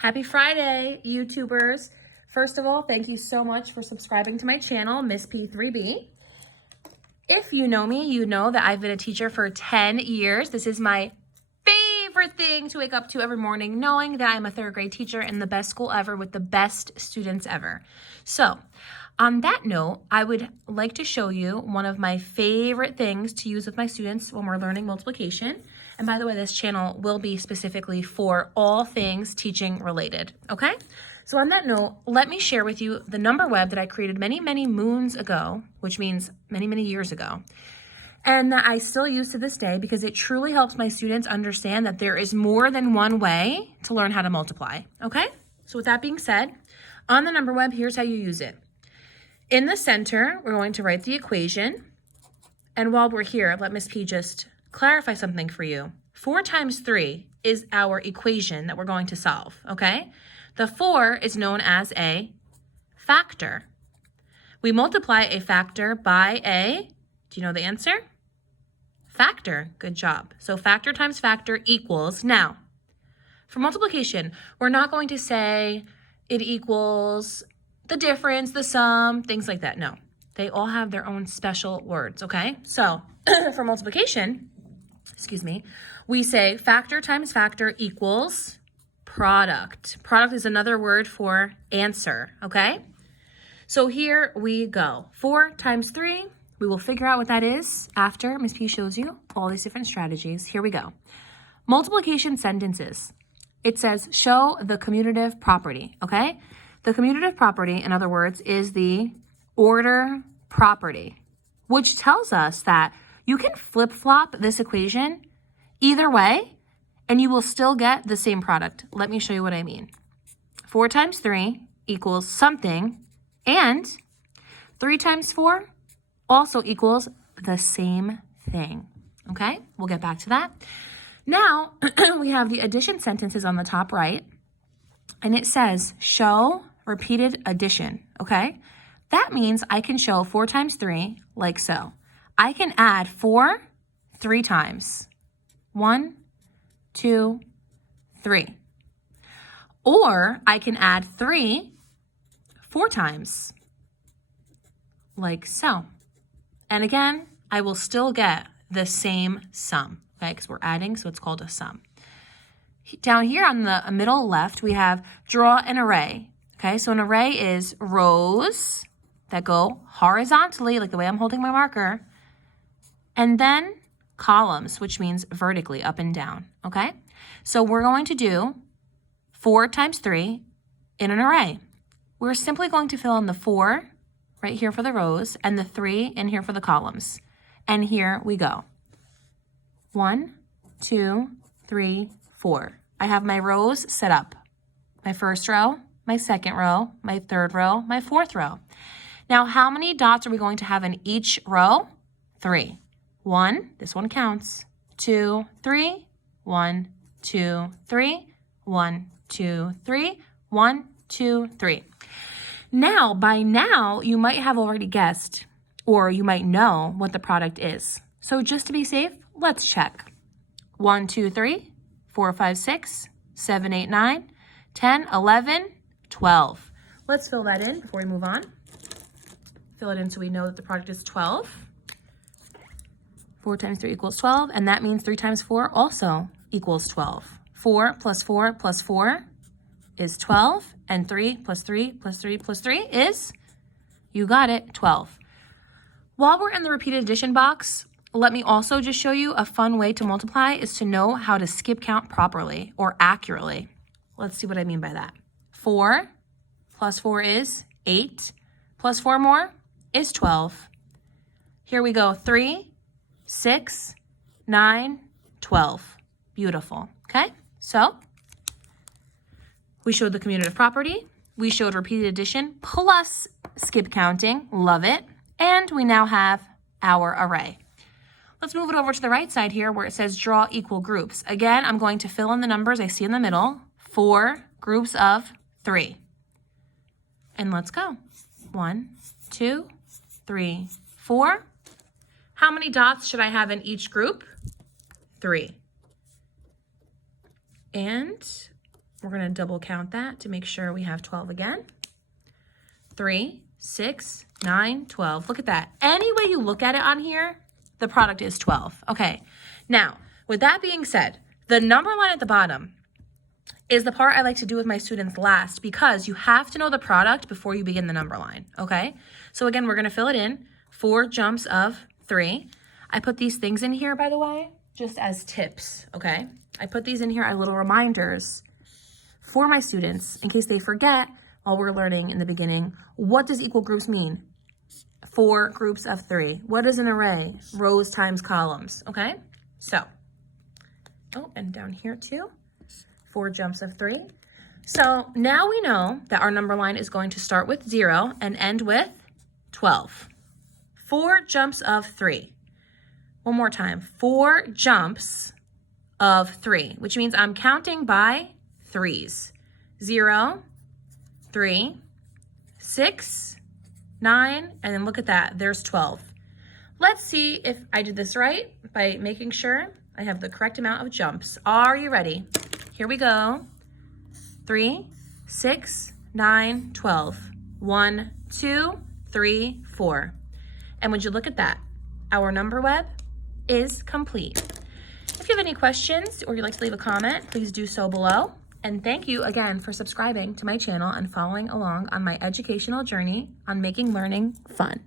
Happy Friday, YouTubers. First of all, thank you so much for subscribing to my channel, MissP3B. If you know me, you know that I've been a teacher for 10 years. This is my favorite thing to wake up to every morning, knowing that I'm a third grade teacher in the best school ever with the best students ever. So, on that note, I would like to show you one of my favorite things to use with my students when we're learning multiplication. And by the way, this channel will be specifically for all things teaching related, okay? So on that note, let me share with you the number web that I created many, many moons ago, which means many, many years ago, and that I still use to this day because it truly helps my students understand that there is more than one way to learn how to multiply, okay? So with that being said, on the number web, here's how you use it. In the center, we're going to write the equation. And while we're here, let Miss P just clarify something for you. 4 times 3 is our equation that we're going to solve, okay? The 4 is known as a factor. We multiply a factor by a, do you know the answer? Factor, good job. So factor times factor equals, now, for multiplication, we're not going to say it equals the difference, the sum, things like that. No, they all have their own special words, okay? So for multiplication, we say factor times factor equals product. Product is another word for answer, okay? So here we go. 4 times 3, we will figure out what that is after Miss P shows you all these different strategies. Here we go. Multiplication sentences. It says show the commutative property, okay? The commutative property, in other words, is the order property, which tells us that you can flip-flop this equation either way, and you will still get the same product. Let me show you what I mean. 4 times 3 equals something, and 3 times 4 also equals the same thing, okay? We'll get back to that. Now, we have the addition sentences on the top right, and it says show repeated addition, okay? That means I can show 4 times 3 like so. I can add 4 3 times. 1, 2, 3. Or I can add 3 4 times, like so. And again, I will still get the same sum, okay? Because we're adding, so it's called a sum. Down here on the middle left, we have draw an array. Okay, so an array is rows that go horizontally, like the way I'm holding my marker, and then columns, which means vertically, up and down, okay? So we're going to do 4 times 3 in an array. We're simply going to fill in the 4 right here for the rows and the 3 in here for the columns. And here we go. 1, 2, 3, 4. I have my rows set up. My first row, my second row, my third row, my fourth row. Now, how many dots are we going to have in each row? 3. 1, this one counts. 2, 3, 1, 2, 3, 1, 2, 3, 1, 2, 3. Now, by now, you might have already guessed, or you might know what the product is. So just to be safe, let's check. 1, 2, 3, 4, 5, 6, 7, 8, 9, 10, 11, 12. Let's fill that in before we move on. Fill it in so we know that the product is 12. 4 times 3 equals 12, and that means 3 times 4 also equals 12. 4 plus 4 plus 4 is 12, and 3 plus 3 plus 3 plus 3 is, you got it, 12. While we're in the repeated addition box, let me also just show you a fun way to multiply is to know how to skip count properly or accurately. Let's see what I mean by that. 4 plus 4 is 8, plus 4 more is 12. Here we go, 3, 6, 9, 12. Beautiful, okay? So, we showed the commutative property, we showed repeated addition plus skip counting, love it, and we now have our array. Let's move it over to the right side here where it says draw equal groups. Again, I'm going to fill in the numbers I see in the middle, 4 groups of 3. And let's go. 1, 2, 3, 4. How many dots should I have in each group? 3. And We're gonna double count that to make sure we have 12 again. 3, 6, 9, 12. Look at that. Any way you look at it on here, the product is 12. Okay, now, with that being said, the number line at the bottom is the part I like to do with my students last because you have to know the product before you begin the number line, okay? So again, we're gonna fill it in, 4 jumps of 3. I put these things in here, by the way, just as tips, okay? I put these in here as little reminders for my students in case they forget while we're learning in the beginning, what does equal groups mean? 4 groups of 3. What is an array? Rows times columns, okay? So, oh, and down here too, 4 jumps of 3. So now we know that our number line is going to start with 0 and end with 12. 4 jumps of 3. One more time, 4 jumps of 3, which means I'm counting by 3s. 0, 3, 6, 9, and then look at that, there's 12. Let's see if I did this right by making sure I have the correct amount of jumps. Are you ready? Here we go. 3, 6, 9, 12. 1, 2, 3, 4. And would you look at that? Our number web is complete. If you have any questions or you'd like to leave a comment, please do so below. And thank you again for subscribing to my channel and following along on my educational journey on making learning fun.